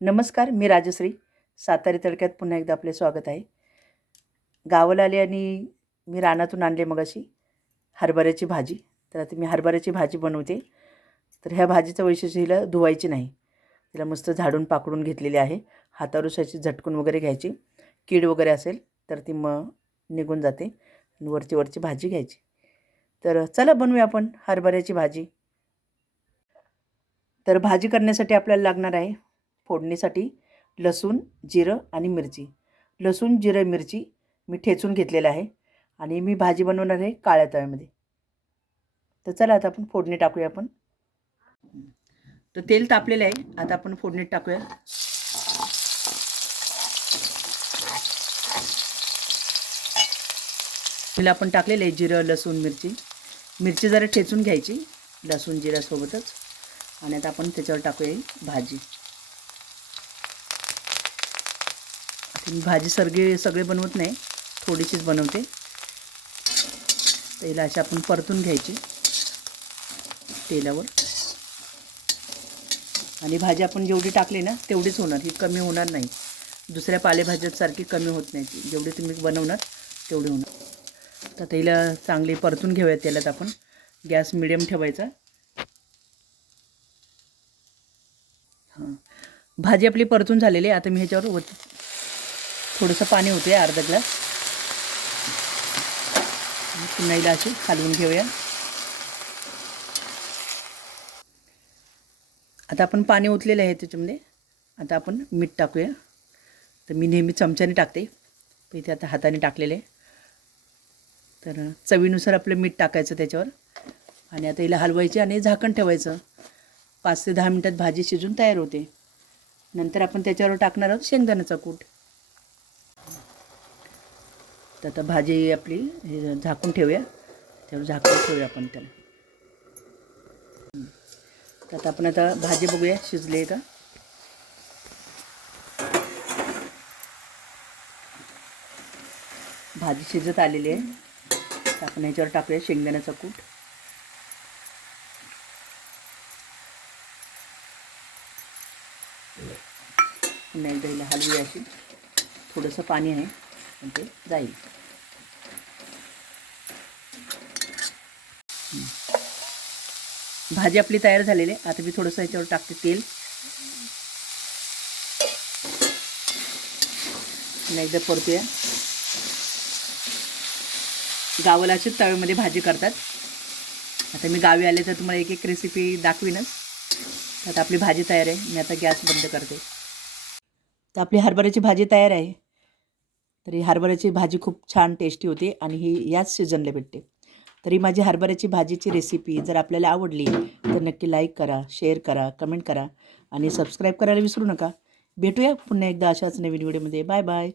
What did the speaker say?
नमस्कार मी राजश्री. सातारी तडक्यात पुन्हा एकदा आपले स्वागत आहे. गावाला आले आणि मी रानातून आणले मगाशी हरभऱ्याची भाजी. तर आता मी हरभऱ्याची भाजी बनवते. तर ह्या भाजीचं वैशिष्ट्य हिला धुवायची नाही. तिला मस्त झाडून पाकडून घेतलेली आहे. हातावर झटकून वगैरे घ्यायची. कीड वगैरे असेल तर ती मग निघून जाते आणि वरची वरची भाजी घ्यायची. तर चला बनवूया आपण हरभऱ्याची भाजी. तर भाजी करण्यासाठी आपल्याला लागणार आहे फोडणीसाठी लसूण जिरं आणि मिरची. लसूण जिरं मिरची मी ठेचून घेतलेलं आहे आणि मी भाजी बनवणार आहे काळ्या तव्यामध्ये. तर चला आता आपण फोडणी टाकूया आपण. तर तेल तापलेलं आहे. आता आपण फोडणीत टाकूया. तिला आपण टाकलेलं आहे जिरं लसूण मिरची. मिरची जरा ठेचून घ्यायची लसूण जिऱ्यासोबतच आणि आता आपण त्याच्यावर टाकूया भाजी आता मी भाजी सरगे सगळे बनवत नाही थोडीशीच बनवते. तर अशी आपण परतून घ्यायची तेलावर. आणि भाजी आपण जेवढी टाकली ना तेवढीच होणार ही कमी होणार नाही. दुसऱ्या पालेभाज्यासारखी कमी होत नाही ती जेवढी तुम्ही बनवणार तेवढी होणार. तर त्याला चांगली परतून घेऊया तेलात आपण. गॅस मिडियम ठेवायचा. हां. भाजी आपली परतून झालेली आहे आता मी ह्याच्यावर वत थोडंसं पाणी होते अर्धा ग्लास. पुन्हा हिला अशी हलवून घेऊया. आता आपण पाणी ओतलेलं आहे त्याच्यामध्ये. आता आपण मीठ टाकूया. तर मी नेहमी चमच्याने टाकते. पण इथे आता हाताने टाकलेले. आहे तर चवीनुसार आपलं मीठ टाकायचं त्याच्यावर. आणि आता हिला हलवायची आणि झाकण ठेवायचं. पाच ते दहा मिनटात भाजी शिजून तयार होते. नंतर आपण त्याच्यावर टाकणार आहोत शेंगदाण्याचा कूट. तर आता भाजी आपली हे झाकून ठेवूया. त्यावर झाकून ठेवूया आपण त्याला. तर आता आपण आता भाजी बघूया शिजली आहे का? भाजी शिजत आलेली आहे. तर आपण ह्याच्यावर टाकूया शेंगदाण्याचा कूट. नाही दहीला हलवी अशी. थोडंसं पाणी आहे. ते जाईल. भाजी आपली तयार झालेली आहे. आता मी थोडंसं याच्यावर टाकते तेल. एकदा परतूया. गावाला अशीच तव्यामध्ये भाजी करतात. आता मी गावी आले तर तुम्हाला एक एक रेसिपी दाखवीनच. आता आपली भाजी तयार आहे. मी आता गॅस बंद करते. तर आपली हरभऱ्याची भाजी तयार आहे. तर ही हरभऱ्याची भाजी खूप छान टेस्टी होते आणि ही याच सीझनला भेटते. तरी माझी हरभऱ्याची भाजीची रेसिपी जर आपल्याला आवडली तर नक्की लाईक करा शेअर करा कमेंट करा आणि सबस्क्राईब करायला विसरू नका. भेटूया पुन्हा एकदा अशाच नवीन व्हिडिओमध्ये बाय बाय